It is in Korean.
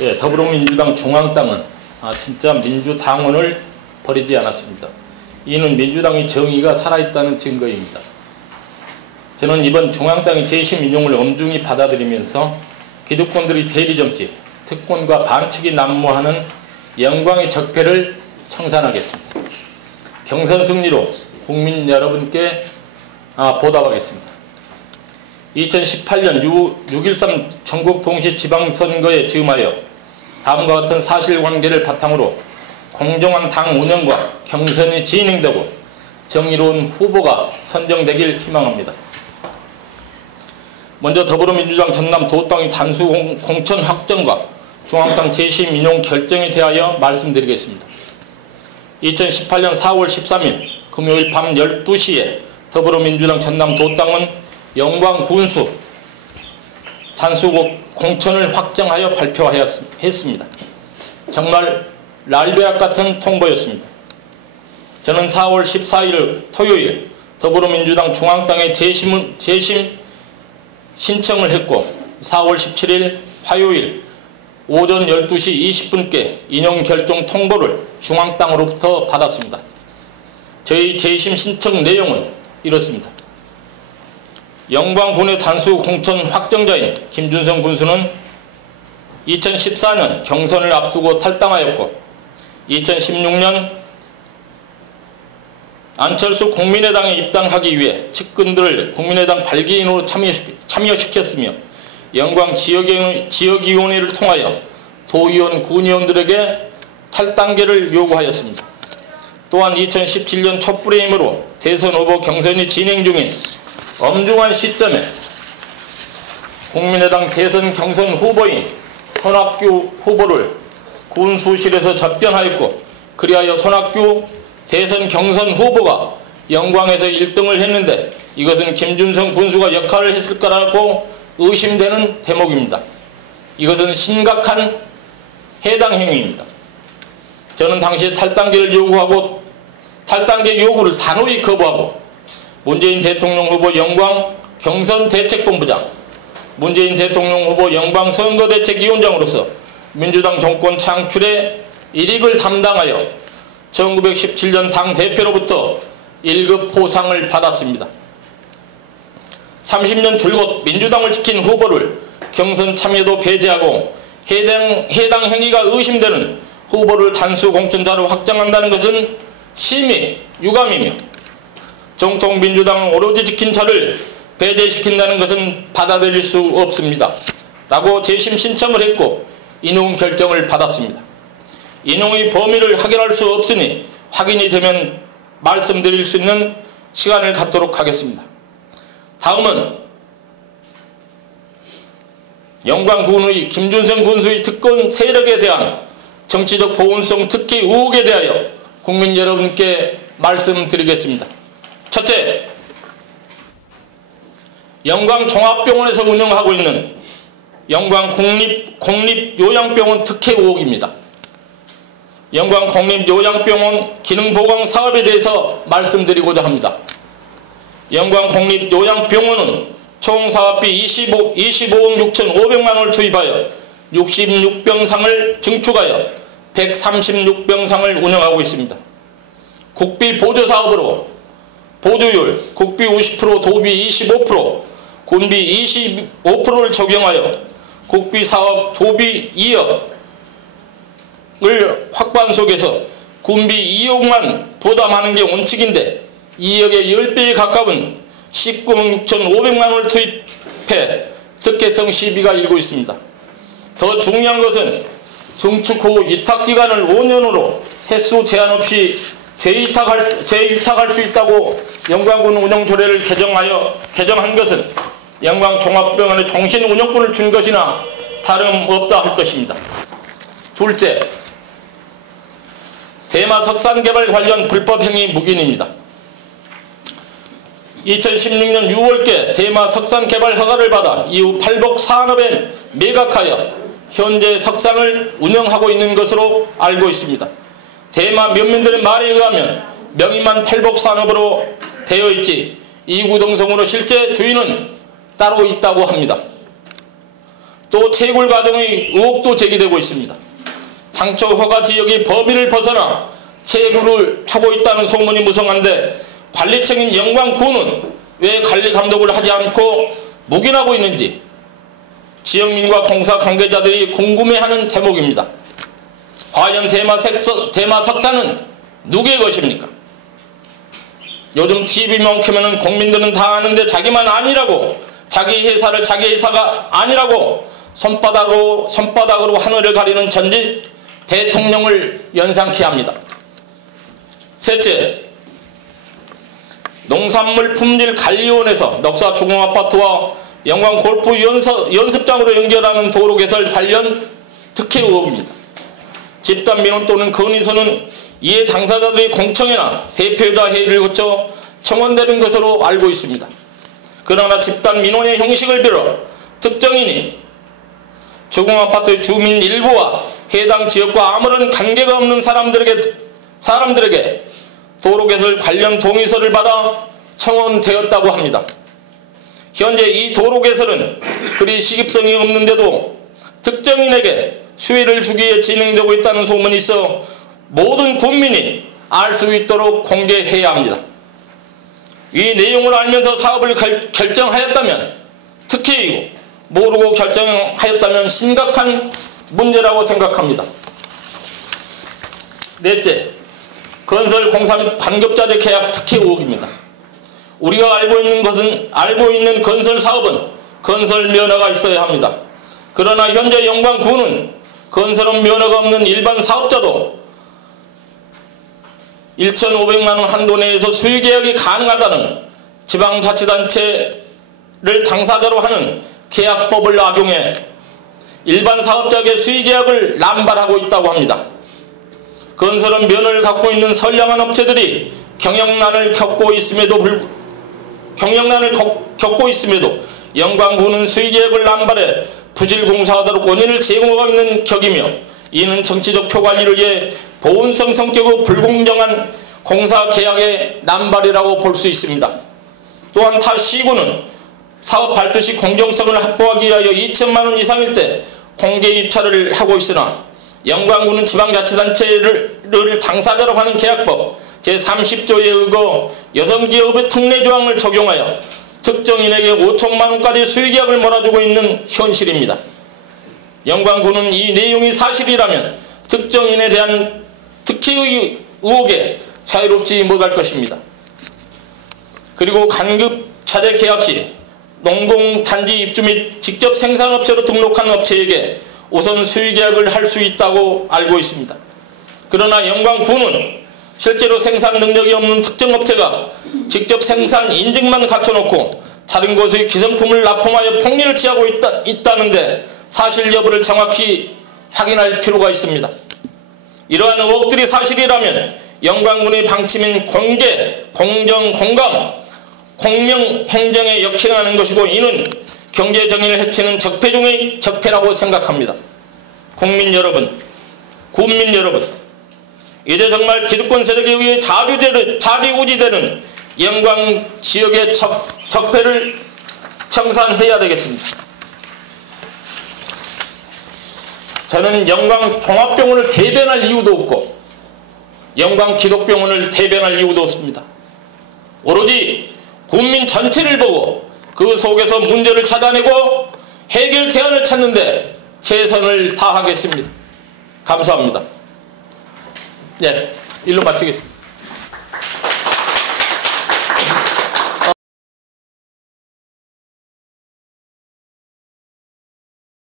예, 더불어민주당 중앙당은 진짜 민주당원을 버리지 않았습니다. 이는 민주당의 정의가 살아있다는 증거입니다. 저는 이번 중앙당의 재심 인용을 엄중히 받아들이면서 기득권들의 대리정치, 특권과 반칙이 난무하는 영광의 적폐를 청산하겠습니다. 경선 승리로 국민 여러분께 보답하겠습니다. 2018년 6.13 전국 동시 지방선거에 즈음하여 다음과 같은 사실관계를 바탕으로 공정한 당 운영과 경선이 진행되고 정의로운 후보가 선정되길 희망합니다. 먼저 더불어민주당 전남 도당의 단수 공천 확정과 중앙당 재심 인용 결정에 대하여 말씀드리겠습니다. 2018년 4월 13일 금요일 밤 12시에 더불어민주당 전남 도당은 영광 군수 단수 공천을 확정하여 발표했습니다. 정말 날벼락 같은 통보였습니다. 저는 4월 14일 토요일 더불어민주당 중앙당에 재심 신청을 했고 4월 17일 화요일 오전 12시 20분께 인용 결정 통보를 중앙당으로부터 받았습니다. 저희 재심 신청 내용은 이렇습니다. 영광군의 단수 공천 확정자인 김준성 군수는 2014년 경선을 앞두고 탈당하였고 2016년 안철수 국민의당에 입당하기 위해 측근들을 국민의당 발기인으로 참여시켰으며 영광 지역위원회를 통하여 도의원, 군의원들에게 탈당계를 요구하였습니다. 또한 2017년 촛불의 힘으로 대선 후보 경선이 진행 중인 엄중한 시점에 국민의당 대선 경선 후보인 손학규 후보를 군수실에서 접견하였고 그리하여 손학규 대선 경선 후보가 영광에서 1등을 했는데 이것은 김준성 군수가 역할을 했을 거라고 의심되는 대목입니다. 이것은 심각한 해당 행위입니다. 저는 당시에 탈당계를 요구하고 탈당계 요구를 단호히 거부하고 문재인 대통령 후보 영광 경선대책본부장, 문재인 대통령 후보 영광 선거대책위원장으로서 민주당 정권 창출에 일익을 담당하여 1917년 당대표로부터 1급 포상을 받았습니다. 30년 줄곧 민주당을 지킨 후보를 경선 참여도 배제하고 해당 행위가 의심되는 후보를 단수 공천자로 확정한다는 것은 심히 유감이며 정통 민주당은 오로지 지킨 자를 배제시킨다는 것은 받아들일 수 없습니다. 라고 재심 신청을 했고 인용 결정을 받았습니다. 인용의 범위를 확인할 수 없으니 확인이 되면 말씀드릴 수 있는 시간을 갖도록 하겠습니다. 다음은 영광군의 김준성 군수의 특권 세력에 대한 정치적 보온성 특혜 의혹에 대하여 국민 여러분께 말씀드리겠습니다. 첫째, 영광종합병원에서 운영하고 있는 영광국립요양병원 특혜 의혹입니다. 영광국립요양병원 기능보강 사업에 대해서 말씀드리고자 합니다. 영광국립요양병원은 총 사업비 25억 6,500만 원을 투입하여 66병상을 증축하여 136병상을 운영하고 있습니다. 국비 보조사업으로 보조율 국비 50%, 도비 25%, 군비 25%를 적용하여 국비 사업 도비 2억을 확보한 속에서 군비 2억만 부담하는 게 원칙인데 2억의 10배에 가까운 19억 6,500만 원을 투입해 특혜성 시비가 일고 있습니다. 더 중요한 것은 증축 후 위탁기간을 5년으로 횟수 제한 없이 재위탁할 수 있다고 영광군 운영조례를 개정한 것은 영광종합병원의 종신 운영권을 준 것이나 다름없다 할 것입니다. 둘째, 대마 석산개발 관련 불법행위 묵인입니다. 2016년 6월께 대마 석산개발 허가를 받아 이후 팔복 산업에 매각하여 현재 석산을 운영하고 있는 것으로 알고 있습니다. 대마 면민들의 말에 의하면 명의만 팔복산업으로 되어 있지 이구동성으로 실제 주인은 따로 있다고 합니다. 또 채굴 과정의 의혹도 제기되고 있습니다. 당초 허가 지역의 범위를 벗어나 채굴을 하고 있다는 소문이 무성한데 관리청인 영광군은 왜 관리 감독을 하지 않고 묵인하고 있는지 지역민과 공사 관계자들이 궁금해하는 대목입니다. 과연 대마 석사는 누구의 것입니까? 요즘 TV만 켜면 국민들은 다 아는데 자기만 아니라고, 자기 회사를 자기 회사가 아니라고 손바닥으로 하늘을 가리는 전직 대통령을 연상케 합니다. 셋째, 농산물 품질 관리원에서 넉사 중흥아파트와 영광 골프 연습장으로 연결하는 도로 개설 관련 특혜 의혹입니다. 집단 민원 또는 건의서는 이에 당사자들이 공청회나 대표자 회의를 거쳐 청원되는 것으로 알고 있습니다. 그러나 집단 민원의 형식을 빌어 특정인이 주공아파트의 주민 일부와 해당 지역과 아무런 관계가 없는 사람들에게 도로 개설 관련 동의서를 받아 청원되었다고 합니다. 현재 이 도로 개설은 그리 시급성이 없는데도 특정인에게 수혜를 주기 위해 진행되고 있다는 소문이 있어 모든 국민이 알 수 있도록 공개해야 합니다. 이 내용을 알면서 사업을 결정하였다면 특혜이고 모르고 결정하였다면 심각한 문제라고 생각합니다. 넷째, 건설 공사 및 관급자재 계약 특혜 의혹입니다. 우리가 알고 있는 건설 사업은 건설 면허가 있어야 합니다. 그러나 현재 영광군은 건설업 면허가 없는 일반 사업자도 1,500만 원 한도 내에서 수의계약이 가능하다는 지방자치단체를 당사자로 하는 계약법을 악용해 일반 사업자에게 수의계약을 남발하고 있다고 합니다. 건설업 면허를 갖고 있는 선량한 업체들이 경영난을 겪고 있음에도 영광군은 수의계약을 남발해 부실공사하도록 권한을 제공하고 있는 격이며 이는 정치적 표관리를 위해 보온성 성격의 불공정한 공사계약의 남발이라고 볼 수 있습니다. 또한 타 시군은 사업 발주 시 공정성을 확보하기 위하여 2천만 원 이상일 때 공개 입찰을 하고 있으나 영광군은 지방자치단체를 당사자로 하는 계약법 제30조에 의거 여성기업의 특례조항을 적용하여 특정인에게 5천만 원까지 수의계약을 몰아주고 있는 현실입니다. 영광군은 이 내용이 사실이라면 특정인에 대한 특혜의 의혹에 자유롭지 못할 것입니다. 그리고 간급자재 계약 시 농공단지 입주 및 직접 생산업체로 등록한 업체에게 우선 수의계약을 할 수 있다고 알고 있습니다. 그러나 영광군은 실제로 생산 능력이 없는 특정 업체가 직접 생산 인증만 갖춰놓고 다른 곳의 기성품을 납품하여 폭리를 취하고 있다는데 사실 여부를 정확히 확인할 필요가 있습니다. 이러한 의혹들이 사실이라면 영광군의 방침인 공개, 공정, 공감, 공명행정에 역행하는 것이고 이는 경제정의를 해치는 적폐 중의 적폐라고 생각합니다. 국민 여러분, 군민 여러분, 이제 정말 기득권 세력에 의해 좌지우지되는 영광 지역의 적폐를 청산해야 되겠습니다. 저는 영광 종합병원을 대변할 이유도 없고 영광 기독병원을 대변할 이유도 없습니다. 오로지 국민 전체를 보고 그 속에서 문제를 찾아내고 해결 대안을 찾는데 최선을 다하겠습니다. 감사합니다. 네, 일로 마치겠습니다.